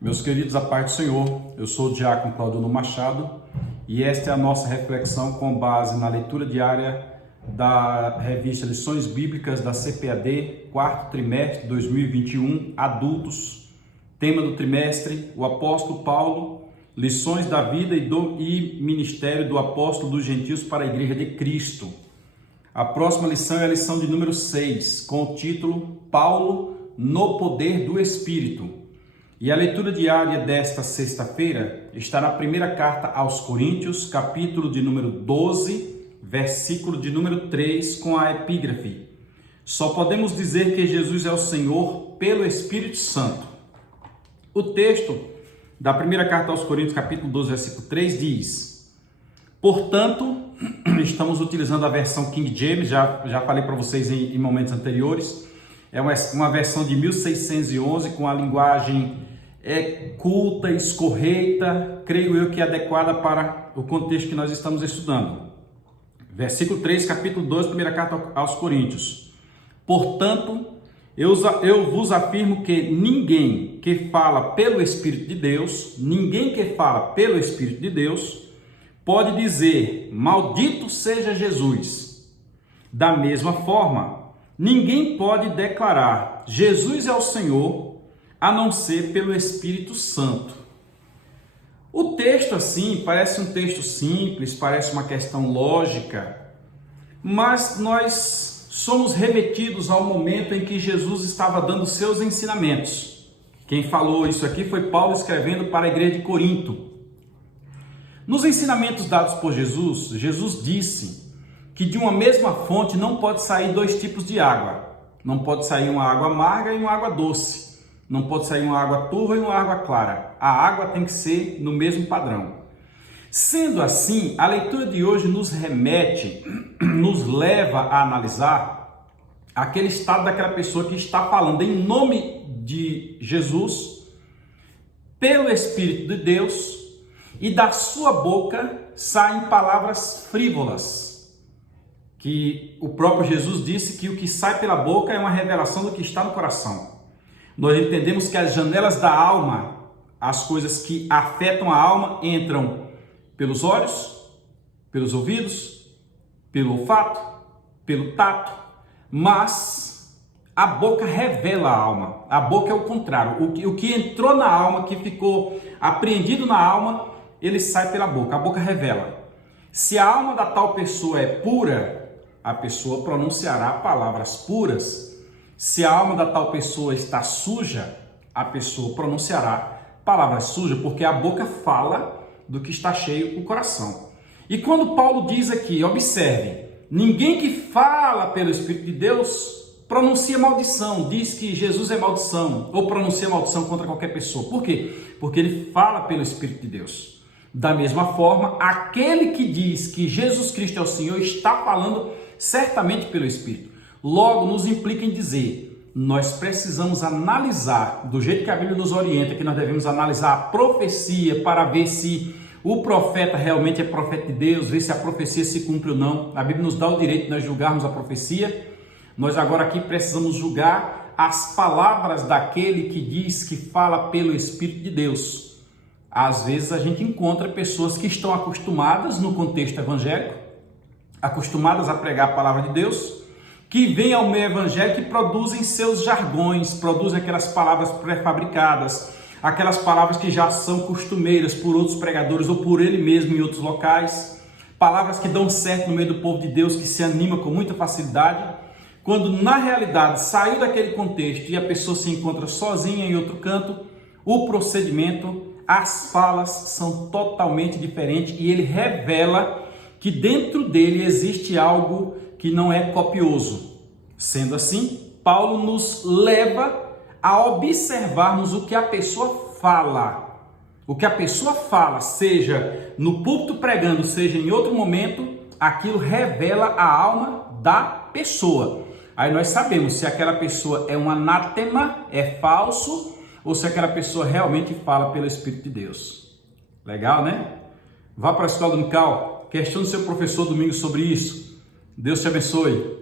Meus queridos, a paz do Senhor, eu sou o diácono Claudino Machado e esta é a nossa reflexão com base na leitura diária da revista Lições Bíblicas da CPAD, quarto trimestre 2021, adultos. Tema do trimestre, o apóstolo Paulo, lições da vida e ministério do apóstolo dos gentios para a Igreja de Cristo. A próxima lição é a lição de número 6, com o título Paulo no poder do Espírito. E a leitura diária desta sexta-feira está na primeira carta aos Coríntios, capítulo de número 12, versículo de número 3, com a epígrafe: Só podemos dizer que Jesus é o Senhor pelo Espírito Santo. O texto da primeira carta aos Coríntios, capítulo 12, versículo 3, diz: Portanto, estamos utilizando a versão King James, já falei para vocês em momentos anteriores. É uma versão de 1611 com a linguagem culta, escorreita, creio eu que é adequada para o contexto que nós estamos estudando. Versículo 3, capítulo 2, primeira carta aos Coríntios. Portanto, eu vos afirmo que ninguém que fala pelo Espírito de Deus, pode dizer, maldito seja Jesus. Da mesma forma, ninguém pode declarar, Jesus é o Senhor, a não ser pelo Espírito Santo. O texto, assim, parece um texto simples, parece uma questão lógica, mas nós somos remetidos ao momento em que Jesus estava dando seus ensinamentos. Quem falou isso aqui foi Paulo escrevendo para a igreja de Corinto. Nos ensinamentos dados por Jesus, Jesus disse que de uma mesma fonte não pode sair dois tipos de água. Não pode sair uma água amarga e uma água doce. Não pode sair uma água turva e uma água clara. A água tem que ser no mesmo padrão. Sendo assim, a leitura de hoje nos leva a analisar aquele estado daquela pessoa que está falando em nome de Jesus, pelo Espírito de Deus, e da sua boca saem palavras frívolas. Que o próprio Jesus disse que o que sai pela boca é uma revelação do que está no coração. Nós entendemos que as janelas da alma, as coisas que afetam a alma, entram pelos olhos, pelos ouvidos, pelo olfato, pelo tato, mas a boca revela a alma. A boca é o contrário. O que entrou na alma, que ficou apreendido na alma, ele sai pela boca. A boca revela. Se a alma da tal pessoa é pura, a pessoa pronunciará palavras puras. Se a alma da tal pessoa está suja, a pessoa pronunciará palavras sujas, porque a boca fala do que está cheio o coração. E quando Paulo diz aqui, observe, ninguém que fala pelo Espírito de Deus pronuncia maldição, diz que Jesus é maldição, ou pronuncia maldição contra qualquer pessoa. Por quê? Porque ele fala pelo Espírito de Deus. Da mesma forma, aquele que diz que Jesus Cristo é o Senhor está falando certamente pelo Espírito. Logo, nos implica em dizer, nós precisamos analisar, do jeito que a Bíblia nos orienta, que nós devemos analisar a profecia para ver se o profeta realmente é profeta de Deus, ver se a profecia se cumpre ou não. A Bíblia nos dá o direito de nós julgarmos a profecia. Nós agora aqui precisamos julgar as palavras daquele que diz que fala pelo Espírito de Deus. Às vezes a gente encontra pessoas que estão acostumadas no contexto evangélico, acostumadas a pregar a palavra de Deus, que vêm ao meio evangélico e produzem seus jargões, produzem aquelas palavras pré-fabricadas, aquelas palavras que já são costumeiras por outros pregadores ou por ele mesmo em outros locais, palavras que dão certo no meio do povo de Deus, que se anima com muita facilidade, quando na realidade saiu daquele contexto e a pessoa se encontra sozinha em outro canto, o procedimento, as falas são totalmente diferentes e ele revela que dentro dele existe algo que não é copioso. Sendo assim, Paulo nos leva a observarmos o que a pessoa fala. O que a pessoa fala, seja no púlpito pregando, seja em outro momento, aquilo revela a alma da pessoa. Aí nós sabemos se aquela pessoa é um anátema, é falso, ou se aquela pessoa realmente fala pelo Espírito de Deus. Legal, né? Vá para a escola dominical, questione seu professor domingo sobre isso. Deus te abençoe.